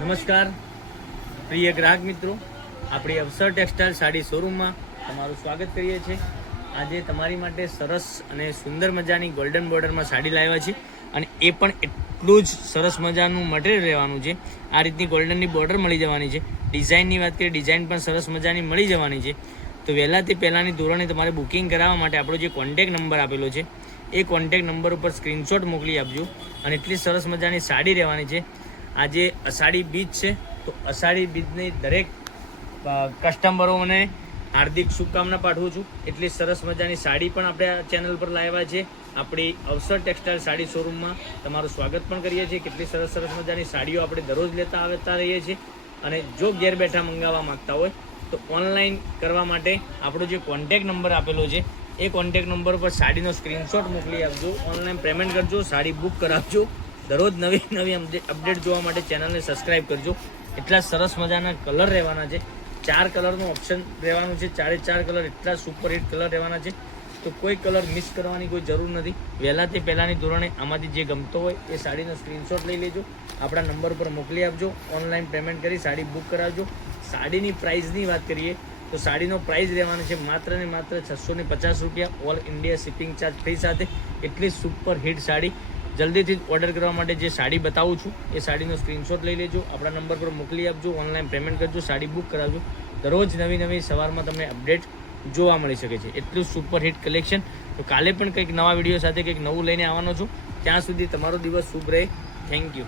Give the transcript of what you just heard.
નમસ્કાર પ્રિય ગ્રાહક મિત્રો, આપણી અવસર ટેક્સટાઇલ સાડી શોરૂમમાં તમારું સ્વાગત કરીએ છીએ. આજે તમારી માટે સરસ અને સુંદર મજાની ગોલ્ડન બોર્ડરમાં સાડી લાવ્યા છે અને એ પણ એટલું જ સરસ મજાનું મટીરિયલ રહેવાનું છે. આ રીતની ગોલ્ડનની બોર્ડર મળી જવાની છે. ડિઝાઇનની વાત કરીએ, ડિઝાઇન પણ સરસ મજાની મળી જવાની છે. તો વહેલાથી પહેલાંની ધોરણે તમારે બુકિંગ કરાવવા માટે આપણો જે કોન્ટેક નંબર આપેલો છે એ કોન્ટેક નંબર ઉપર સ્ક્રીનશોટ મોકલી આપજો. અને એટલી સરસ મજાની સાડી રહેવાની છે. આજે અષાઢી બીજ છે, તો અષાઢી બીજની દરેક કસ્ટમરોને હાર્દિક શુભકામના પાઠવું છું. એટલી સરસ મજાની સાડી પણ આપણે આ ચેનલ પર લાવ્યા છે. આપણી અવસર ટેક્સટાઇલ સાડી શોરૂમમાં તમારું સ્વાગત પણ કરીએ છીએ. કેટલી સરસ સરસ મજાની સાડીઓ આપણે દરરોજ લેતા આવતા રહીએ છીએ. અને જો ઘેર બેઠા મંગાવવા માગતા હોય તો ઓનલાઈન કરવા માટે આપણો જે કોન્ટેક નંબર આપેલો છે એ કોન્ટેક નંબર પર સાડીનો સ્ક્રીનશોટ મોકલી આપજો. ઓનલાઈન પેમેન્ટ કરજો, સાડી બુક કરાવજો. દરરોજ નવી નવી અપડેટ જોવા માટે ચેનલને સબસ્ક્રાઈબ કરજો. એટલા સરસ મજાના કલર રહેવાના છે. 4 કલરનું ઓપ્શન રહેવાનું છે. 4 કલર એટલા સુપર હિટ કલર રહેવાના છે. તો કોઈ કલર મિસ કરવાની કોઈ જરૂર નથી. વહેલાથી પહેલાંની ધોરણે આમાંથી જે ગમતો હોય એ સાડીનો સ્ક્રીનશોટ લઈ લેજો, આપણા નંબર પર મોકલી આપજો. ઓનલાઈન પેમેન્ટ કરી સાડી બુક કરાવજો. સાડીની પ્રાઇસની વાત કરીએ તો સાડીનો પ્રાઇસ રહેવાનો છે માત્ર ને માત્ર 650 રૂપિયા, all India shipping charge free સાથે. એટલી સુપર હિટ સાડી. જલ્દીથી જ ઓર્ડર કરવા માટે જે સાડી બતાવું છું એ સાડીનો સ્ક્રીનશોટ લઈ લેજો, આપણા નંબર પર મોકલી આપજો, ઓનલાઈન પેમેન્ટ કરજો, સાડી બુક કરાવજો. દરરોજ નવી નવી સવારમાં તમને અપડેટ જોવા મળી શકે છે. એટલું સુપર હિટ કલેક્શન. તો કાલે પણ કંઈક નવા વિડીયો સાથે કંઈક નવું લઈને આવવાનો છું. ત્યાં સુધી તમારો દિવસ શુભ રહે. Thank you.